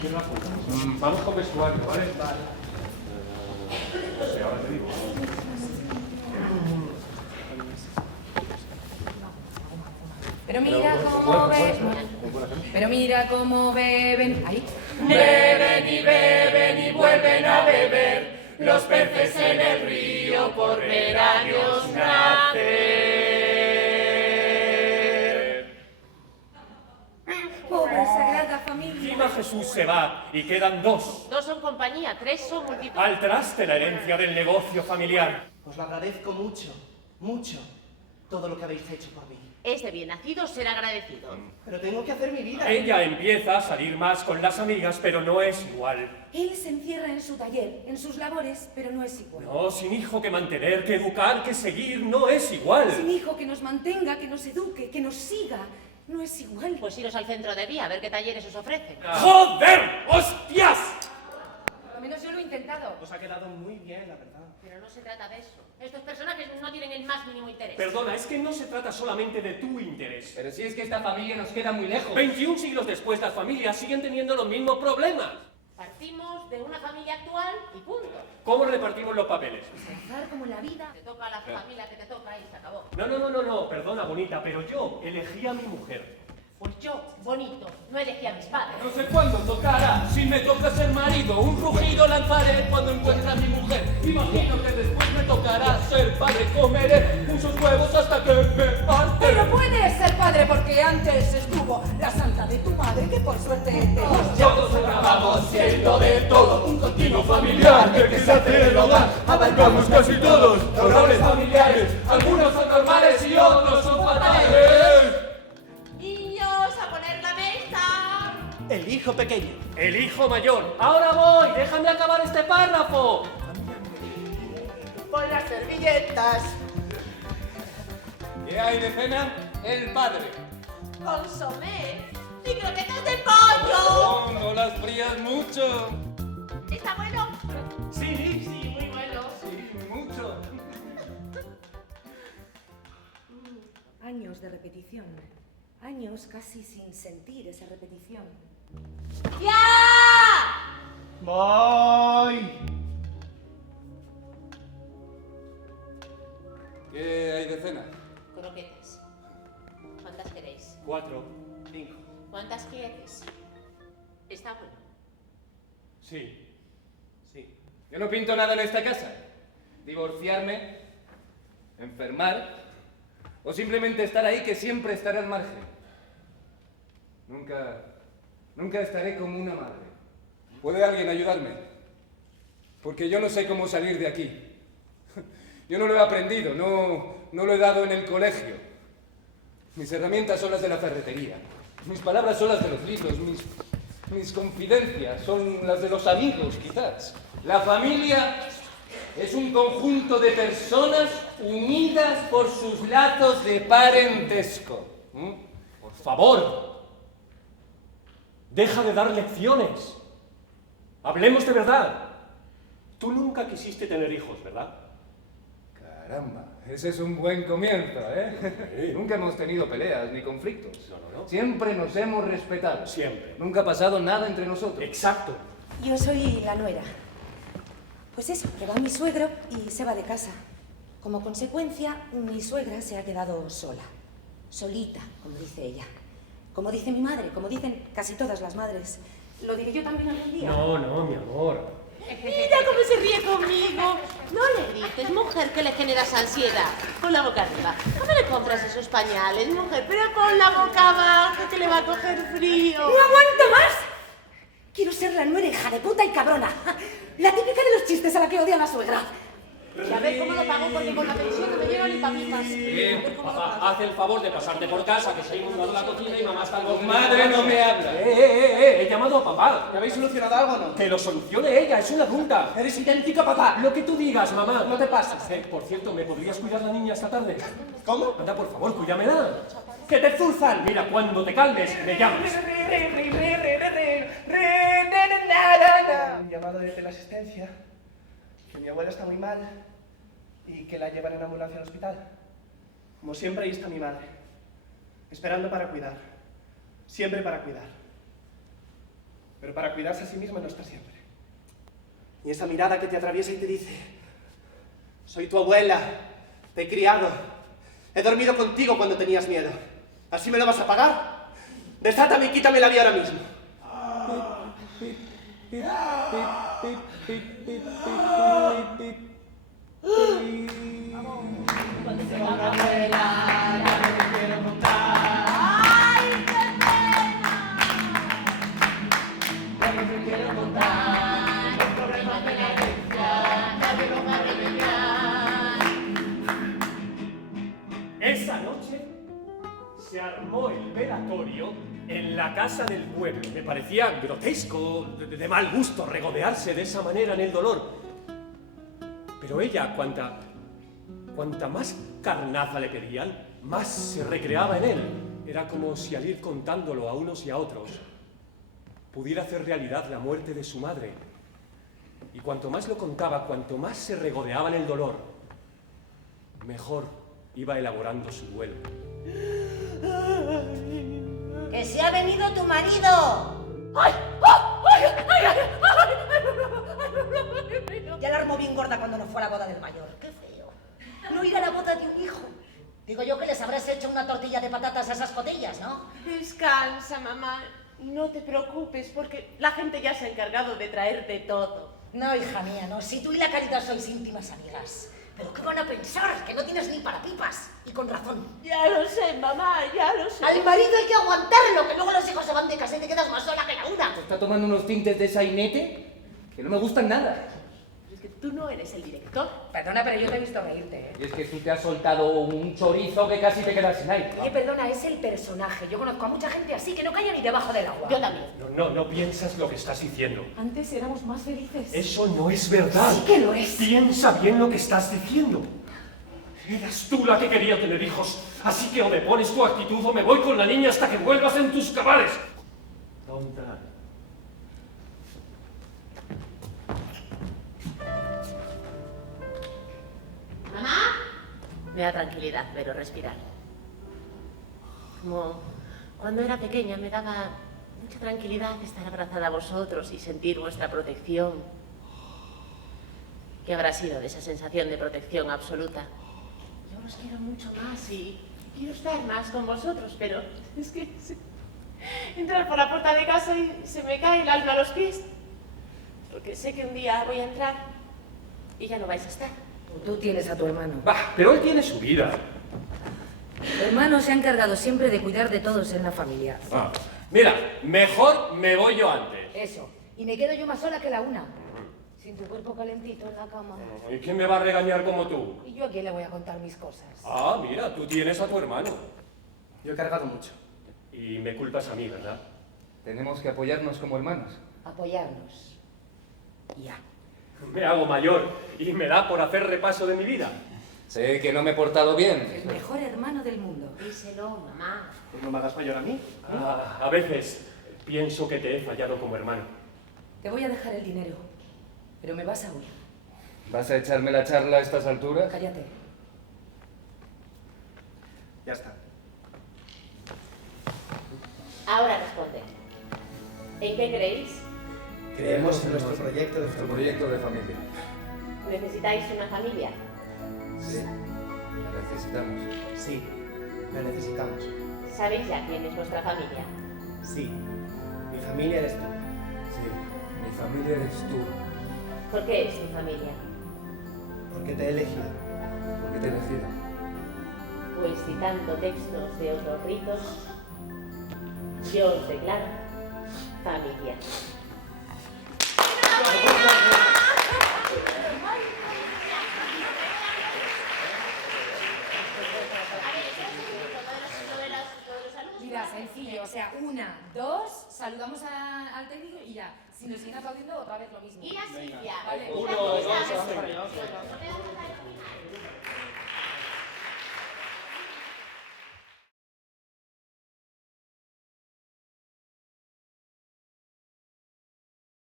¿Quién la apunta? Vamos con vestuario, ¿vale? Vale. No sé, ahora te digo. Pero mira cómo beben. Pero mira cómo beben. Ahí. Beben y vuelven a beber. Los peces en el río por ver a Dios nacer. Pobre Sagrada Familia. Encima Jesús se va y quedan dos. Dos son compañía, tres son multitud. Al traste la herencia del negocio familiar. Os lo agradezco mucho, mucho, todo lo que habéis hecho por mí. Es de bien nacido ser agradecido. Pero tengo que hacer mi vida. Ella empieza a salir más con las amigas, pero no es igual. Él se encierra en su taller, en sus labores, pero no es igual. No, sin hijo que mantener, que educar, que seguir, no es igual. Sin hijo que nos mantenga, que nos eduque, que nos siga, no es igual. Pues iros al centro de día a ver qué talleres os ofrecen. ¡Joder! ¡Hostias! Por lo menos yo lo he intentado. Os ha quedado muy bien, la verdad. Pero no se trata de eso. Estos personajes no tienen el más mínimo interés. Perdona, es que no se trata solamente de tu interés. Pero si es que esta familia nos queda muy lejos. 21 siglos después, las familias siguen teniendo los mismos problemas. Partimos de una familia actual y punto. ¿Cómo repartimos los papeles? Pensar como en la vida. Te toca a la familia que te toca y se acabó. No, perdona, bonita, pero yo elegí a mi mujer. Pues yo, bonito, no elegí a mis padres. No sé cuándo tocará, si me toca ser marido, un rugido lanzaré cuando encuentre a mi mujer. Imagino que después me tocará ser padre, comeré muchos huevos hasta que me parte. Pero puedes ser padre porque antes estuvo la santa de tu madre que por suerte te Todos acabamos siendo de todo, un continuo familiar que se hace el hogar. Abarcamos casi todos los roles familiares, algunos son normales y otros son fatales. Niños, a poner la mesa. El hijo pequeño. El hijo mayor. Ahora voy, déjame acabar este párrafo. Pon las servilletas. ¿Qué hay de cena? El padre. Consomé y croquetas de pollo. No las frías mucho. ¿Está bueno? Sí. Sí, muy bueno. Sí, mucho. Años de repetición. Años casi sin sentir esa repetición. ¡Ya! Voy. ¿Qué hay de cena? Croquetas. ¿Cuántas queréis? 4. 5. ¿Cuántas quieres? Está bueno. Sí. Sí. Yo no pinto nada en esta casa. Divorciarme, enfermar o simplemente estar ahí que siempre estaré al margen. Nunca estaré como una madre. ¿Puede alguien ayudarme? Porque yo no sé cómo salir de aquí. Yo no lo he aprendido, no lo he dado en el colegio. Mis herramientas son las de la ferretería. Mis palabras son las de los libros. Mis confidencias son las de los amigos, quizás. La familia es un conjunto de personas unidas por sus lazos de parentesco. Por favor. Deja de dar lecciones. Hablemos de verdad. Tú nunca quisiste tener hijos, ¿verdad? Caramba, ese es un buen comienzo, ¿eh? Sí. Nunca hemos tenido peleas ni conflictos. No. Siempre nos hemos respetado. Siempre. Nunca ha pasado nada entre nosotros. Exacto. Yo soy la nuera. Pues eso, que va mi suegro y se va de casa. Como consecuencia, mi suegra se ha quedado sola. Solita, como dice ella. Como dice mi madre, como dicen casi todas las madres. ¿Lo diré yo también algún día? No, mi amor. Mira cómo se ríe conmigo. No le grites, mujer, que le generas ansiedad. Con la boca arriba. ¿Cómo le compras esos pañales, mujer? Pero con la boca abajo, que le va a coger frío. ¡No aguanto más! Quiero ser la nuera hija de puta y cabrona. La típica de los chistes a la que odia la suegra. Y a ver cómo lo pago, porque con la pensión no me llega ni papitas. Papá, haz el favor de pasarte por casa, que se ha inundado la cocina y mamá está algo... Tu madre no me habla. He llamado a papá. ¿Ya habéis solucionado algo o no? Que lo solucione ella, es una adulta. Eres idéntico a papá. Lo que tú digas, mamá. No te pases. Por cierto, ¿me podrías cuidar la niña esta tarde? ¿Cómo? Anda, por favor, cuídamela. ¡Que te zuzan! Mira, cuando te calmes, me llamas. Un llamado de teleasistencia. Que mi abuela está muy mal y que la llevan en ambulancia al hospital. Como siempre, ahí está mi madre, esperando para cuidar. Siempre para cuidar. pero para cuidarse a sí misma no está siempre. Y esa mirada que te atraviesa y te dice: soy tu abuela, te he criado, he dormido contigo cuando tenías miedo. ¿Así me lo vas a pagar? Desátame y quítame la vida ahora mismo. Cuando se va la abuela, ya no me quiero montar. ¡Ay, qué pena! Ya no me quiero montar. Los problemas de la herencia, nadie los va a remediar. Esa noche se armó el velatorio en la casa del pueblo. Me parecía grotesco, de mal gusto, regodearse de esa manera en el dolor. Pero ella, cuanta más carnaza le pedían, más se recreaba en él. Era como si al ir contándolo a unos y a otros, pudiera hacer realidad la muerte de su madre. Y cuanto más lo contaba, cuanto más se regodeaba en el dolor, mejor iba elaborando su duelo. ¡Que se ha venido tu marido! ¡Ay! ¡Ay! ¡Ay! ¡Ay! Ya la armó bien gorda cuando no fue a la boda del mayor. ¡Qué feo! No ir a la boda de un hijo. Digo yo que les habrás hecho una tortilla de patatas a esas cotillas, ¿no? Descansa, mamá. No te preocupes, porque la gente ya se ha encargado de traerte todo. No, hija mía, no. Si tú y la Caridad sois íntimas amigas. ¿Pero qué van a pensar? Que no tienes ni para pipas. Y con razón. Ya lo sé, mamá, ya lo sé. Al marido hay que aguantarlo, que luego los hijos se van de casa y te quedas más sola que la una. ¿Está tomando unos tintes de sainete? Que no me gustan nada. Es que tú no eres el director. Perdona, pero yo te he visto reírte, ¿eh? Y es que tú te has soltado un chorizo que casi te quedas sin aire. Oye, perdona, es el personaje. Yo conozco a mucha gente así que no calla ni debajo del agua. Yo también. No piensas lo que estás diciendo. Antes éramos más felices. Eso no es verdad. Sí que lo es. Piensa bien lo que estás diciendo. Eras tú la que quería tener hijos, así que o me pones tu actitud o me voy con la niña hasta que vuelvas en tus cabales. Tonta. ¿Mamá? Me da tranquilidad, pero respirar. Como cuando era pequeña me daba mucha tranquilidad estar abrazada a vosotros y sentir vuestra protección. ¿Qué habrá sido de esa sensación de protección absoluta? Yo os quiero mucho más y quiero estar más con vosotros, pero es que entrar por la puerta de casa y se me cae el alma a los pies. Porque sé que un día voy a entrar y ya no vais a estar. Tú tienes a tu hermano. Bah, pero él tiene su vida. Tu hermano se ha encargado siempre de cuidar de todos en la familia. Ah, mira, mejor me voy yo antes. Eso. Y me quedo yo más sola que la una. Sin tu cuerpo calentito en la cama. ¿Y quién me va a regañar como tú? ¿Y yo a quién le voy a contar mis cosas? Ah, mira, tú tienes a tu hermano. Yo he cargado mucho. Y me culpas a mí, ¿verdad? Tenemos que apoyarnos como hermanos. Apoyarnos. Ya. Me hago mayor y me da por hacer repaso de mi vida. Sé que no me he portado bien. El mejor hermano del mundo. Díselo, mamá. Pues no me hagas mayor a mí. A veces pienso que te he fallado como hermano. Te voy a dejar el dinero. Pero me vas a oír. ¿Vas a echarme la charla a estas alturas? Cállate. Ya está. Ahora responde. ¿En qué creéis? Creemos en nuestro proyecto de Nuestro futuro. proyecto de familia. ¿Necesitáis una familia? Sí. La necesitamos. Sí, la necesitamos. ¿Sabéis ya quién es vuestra familia? Sí, mi familia eres tú. Sí. Mi familia eres tú. ¿Por qué es mi familia? Porque te he elegido. ¿Por qué te he elegido? Pues citando textos de otros ritos, yo os declaro familia. Mira, sencillo, o sea, 1, 2, saludamos al técnico y ya. Si nos siguen aplaudiendo, otra vez lo mismo. Y la Silvia. Vale. 1, 2, 3. No te vamos a